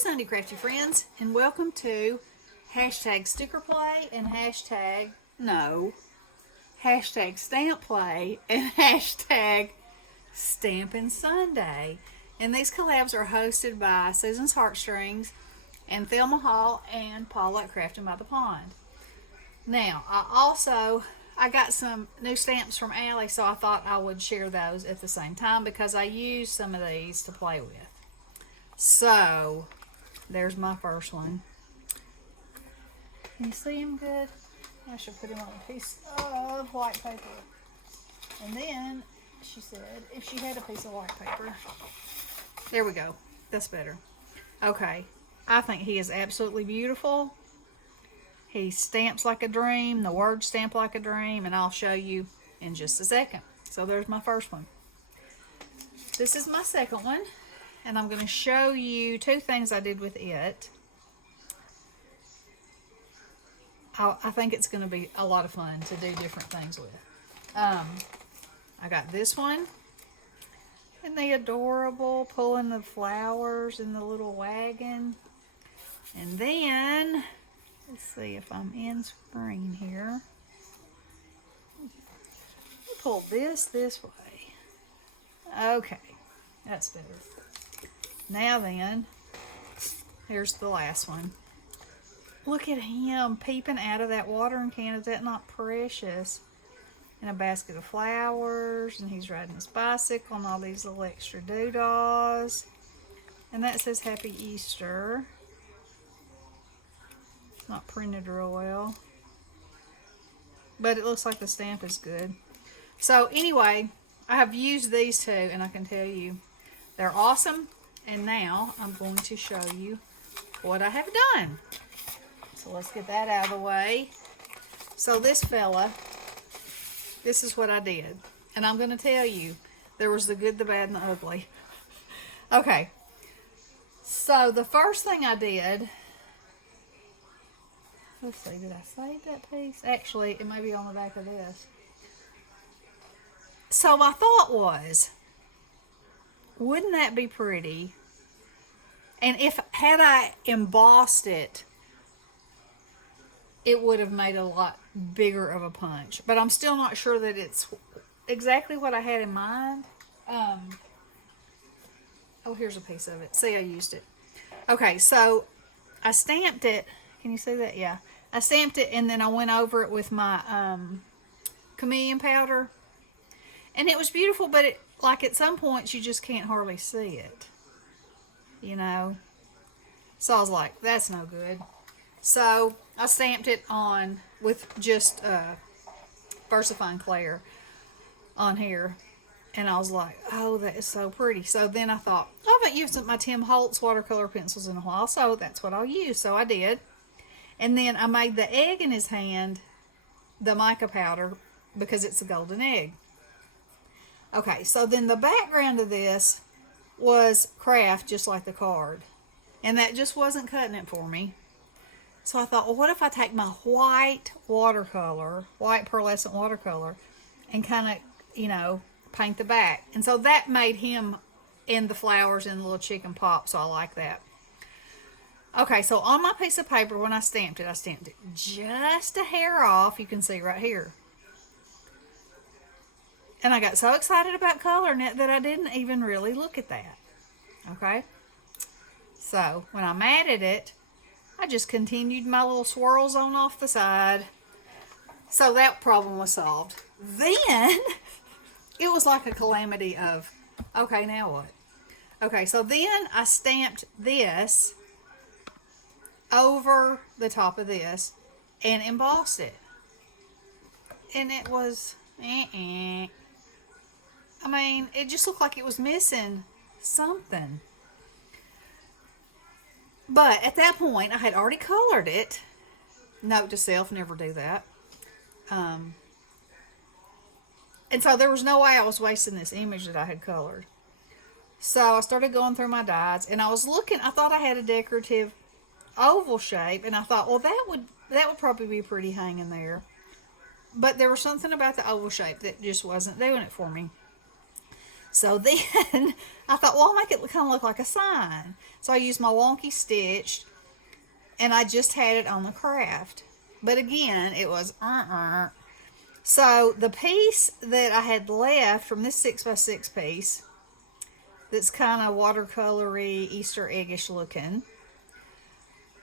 Sunday crafty friends, and welcome to hashtag sticker play and hashtag stamp play and hashtag stampin' Sunday. And these collabs are hosted by Susan's Heartstrings and Thelma Hall and Paula at Crafting by the Pond. Now, I got some new stamps from Allie, so I thought I would share those at the same time because I used some of these to play with. So, there's my first one. Can you see him good? I should put him on a piece of white paper. And then, she said, if she had a piece of white paper. There we go. That's better. Okay. I think he is absolutely beautiful. He stamps like a dream. The words stamp like a dream. And I'll show you in just a second. So there's my first one. This is my second one. And I'm going to show you two things I did with it. I think it's going to be a lot of fun to do different things with. I got this one. Isn't they adorable? Pulling the flowers in the little wagon. And then, let's see if I'm in screen here. Pull this way. Okay, that's better. Now then, here's the last one. Look at him peeping out of that watering can. Is that not precious? And a basket of flowers, and he's riding his bicycle and all these little extra doodahs. And that says Happy Easter. It's not printed real well, but it looks like the stamp is good. So anyway, I have used these two, and I can tell you they're awesome. And now I'm going to show you what I have done. So let's get that out of the way. So this fella, this is what I did. And I'm going to tell you, there was the good, the bad, and the ugly. Okay. So the first thing I did, let's see, did I save that piece? Actually, it may be on the back of this. So my thought was, wouldn't that be pretty? And had I embossed it, it would have made a lot bigger of a punch. But I'm still not sure that it's exactly what I had in mind. Oh, here's a piece of it. See, I used it. Okay, so I stamped it. Can you see that? Yeah. I stamped it, and then I went over it with my chameleon powder. And it was beautiful, but like at some points you just can't hardly see it. You know? So I was like, that's no good. So I stamped it on with just VersaFine Clair on here. And I was like, oh, that is so pretty. So then I thought, I haven't used my Tim Holtz watercolor pencils in a while, so that's what I'll use. So I did. And then I made the egg in his hand the mica powder because it's a golden egg. Okay, so then the background of this was craft, just like the card. And that just wasn't cutting it for me. So I thought, well, what if I take my white watercolor, white pearlescent watercolor, and kind of, paint the back. And so that made him in the flowers and the little chicken pop, so I like that. Okay, so on my piece of paper, when I stamped it just a hair off. You can see right here. And I got so excited about coloring it that I didn't even really look at that. Okay? So, when I matted it, I just continued my little swirls on off the side. So that problem was solved. Then, it was like a calamity of, okay, now what? Okay, so then I stamped this over the top of this and embossed it. And it was, I mean, it just looked like it was missing something. But at that point, I had already colored it. Note to self, never do that. And so there was no way I was wasting this image that I had colored. So I started going through my dies, and I was looking, I thought I had a decorative oval shape, and I thought, well, that would probably be pretty hanging there. But there was something about the oval shape that just wasn't doing it for me. So then I thought, well, I'll make it kind of look like a sign. So I used my wonky stitch, and I just had it on the craft. But again, it was So the piece that I had left from this 6x6 piece, that's kind of watercolory, Easter eggish looking,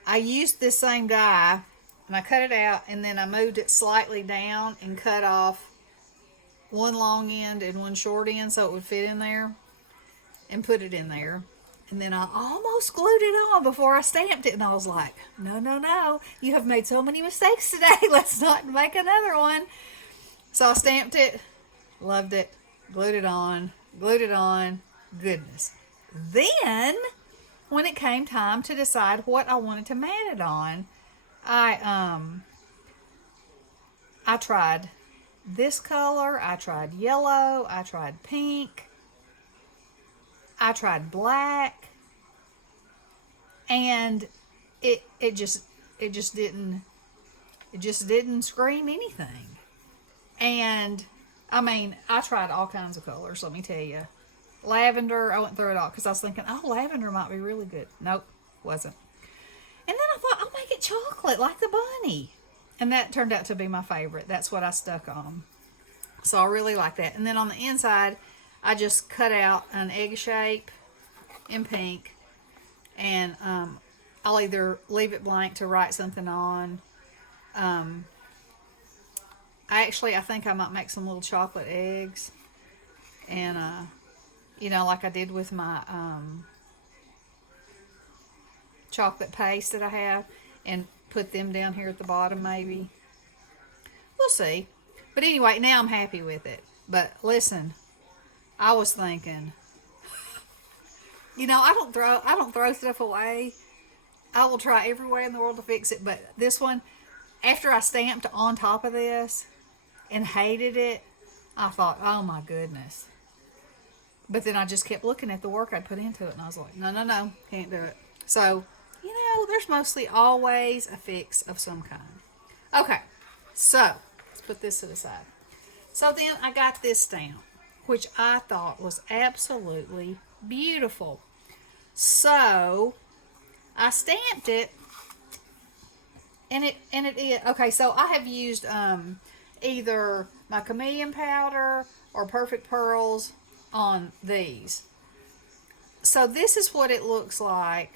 I used this same die, and I cut it out, and then I moved it slightly down and cut off one long end and one short end so it would fit in there, and put it in there. And then I almost glued it on before I stamped it, and I was like, no, no, no, you have made so many mistakes today, let's not make another one. So I stamped it, loved it, glued it on, goodness. Then, when it came time to decide what I wanted to mat it on, I tried this color, I tried yellow, I tried pink, I tried black, and it just didn't scream anything. And I mean, I tried all kinds of colors, let me tell you. Lavender, I went through it all because I was thinking, oh, lavender might be really good. Nope, wasn't. And then I thought, I'll make it chocolate like the bunny. And that turned out to be my favorite. That's what I stuck on. So I really like that. And then on the inside, I just cut out an egg shape in pink. And I'll either leave it blank to write something on. I think I might make some little chocolate eggs. And, you know, like I did with my chocolate paste that I have, and put them down here at the bottom maybe. We'll see. But anyway, now I'm happy with it. But listen, I was thinking, you know, I don't throw stuff away. I will try every way in the world to fix it, but this one, after I stamped on top of this and hated it, I thought, oh my goodness. But then I just kept looking at the work I'd put into it, and I was like, no, no, no, can't do it. So, you know, there's mostly always a fix of some kind. Okay, so let's put this to the side. So then I got this stamp, which I thought was absolutely beautiful. So I stamped it, and it is okay. So I have used either my chameleon powder or perfect pearls on these. So this is what it looks like.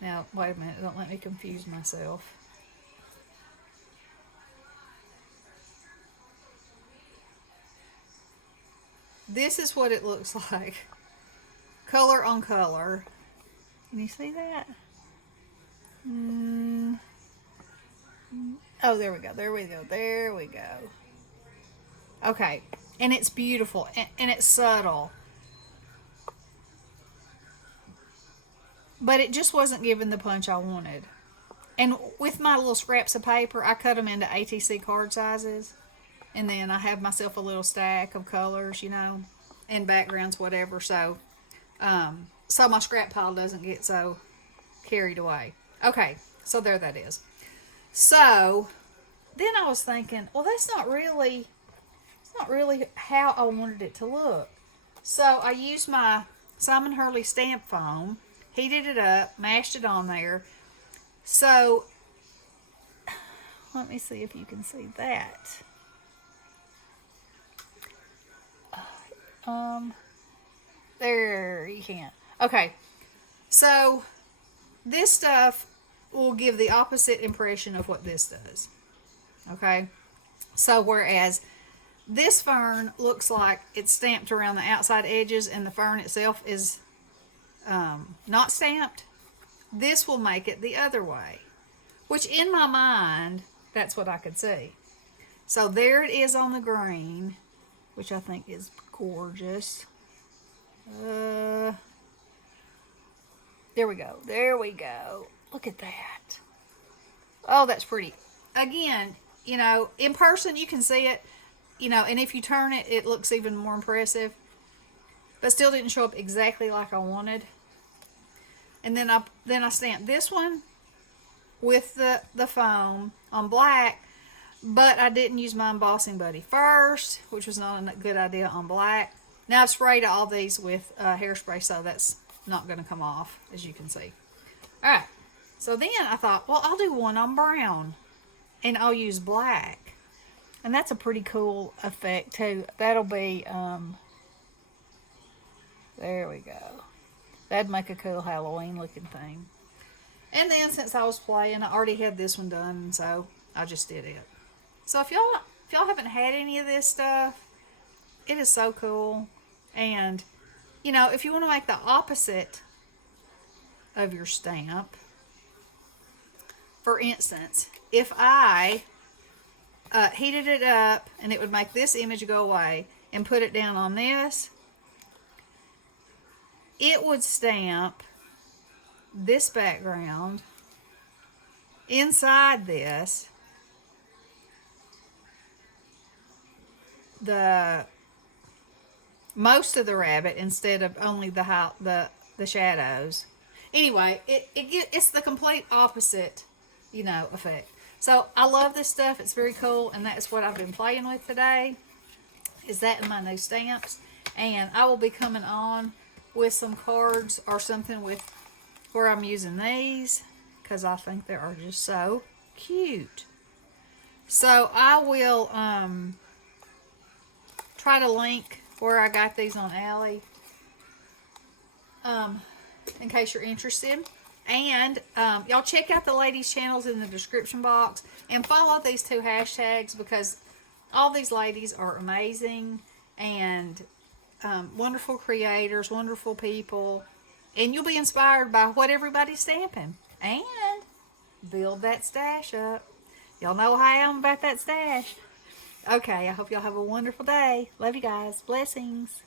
Now wait a minute, don't let me confuse myself. This is what it looks like, color on color. Can you see that? Oh, there we go, there we go, there we go. Okay, and it's beautiful, and it's subtle. But it just wasn't giving the punch I wanted. And with my little scraps of paper, I cut them into ATC card sizes. And then I have myself a little stack of colors, you know, and backgrounds, whatever. So, so my scrap pile doesn't get so carried away. Okay, so there that is. So, then I was thinking, well, that's not really how I wanted it to look. So I used my Simon Hurley stamp foam, heated it up, mashed it on there. So let me see if you can see that. There, you can't. Okay, so this stuff will give the opposite impression of what this does. Okay, so whereas this fern looks like it's stamped around the outside edges and the fern itself is not stamped, this will make it the other way, which in my mind, that's what I could see. So there it is on the green, which I think is gorgeous. There we go. There we go. Look at that. Oh, that's pretty. Again, you know, in person you can see it. You know, and if you turn it, it looks even more impressive. But still didn't show up exactly like I wanted. And then I stamped this one with the foam on black. But I didn't use my embossing buddy first, which was not a good idea on black. Now I've sprayed all these with hairspray, so that's not going to come off, as you can see. Alright, so then I thought, well, I'll do one on brown, and I'll use black. And that's a pretty cool effect too. That'll be, there we go. That'd make a cool Halloween looking thing. And then since I was playing, I already had this one done, so I just did it. So if y'all haven't had any of this stuff, it is so cool. And, you know, if you want to make the opposite of your stamp, for instance, if I heated it up and it would make this image go away and put it down on this, it would stamp this background inside this, the most of the rabbit instead of only the shadows. Anyway, it's the complete opposite, you know, effect. So I love this stuff. It's very cool, and that's what I've been playing with today, is that and my new stamps. And I will be coming on with some cards or something with where I'm using these, because I think they are just so cute. So I will try to link where I got these on Ally, in case you're interested. And y'all check out the ladies' channels in the description box and follow these two hashtags, because all these ladies are amazing and wonderful creators, wonderful people, and you'll be inspired by what everybody's stamping and build that stash up. Y'all know how I am about that stash. Okay, I hope y'all have a wonderful day. Love you guys. Blessings.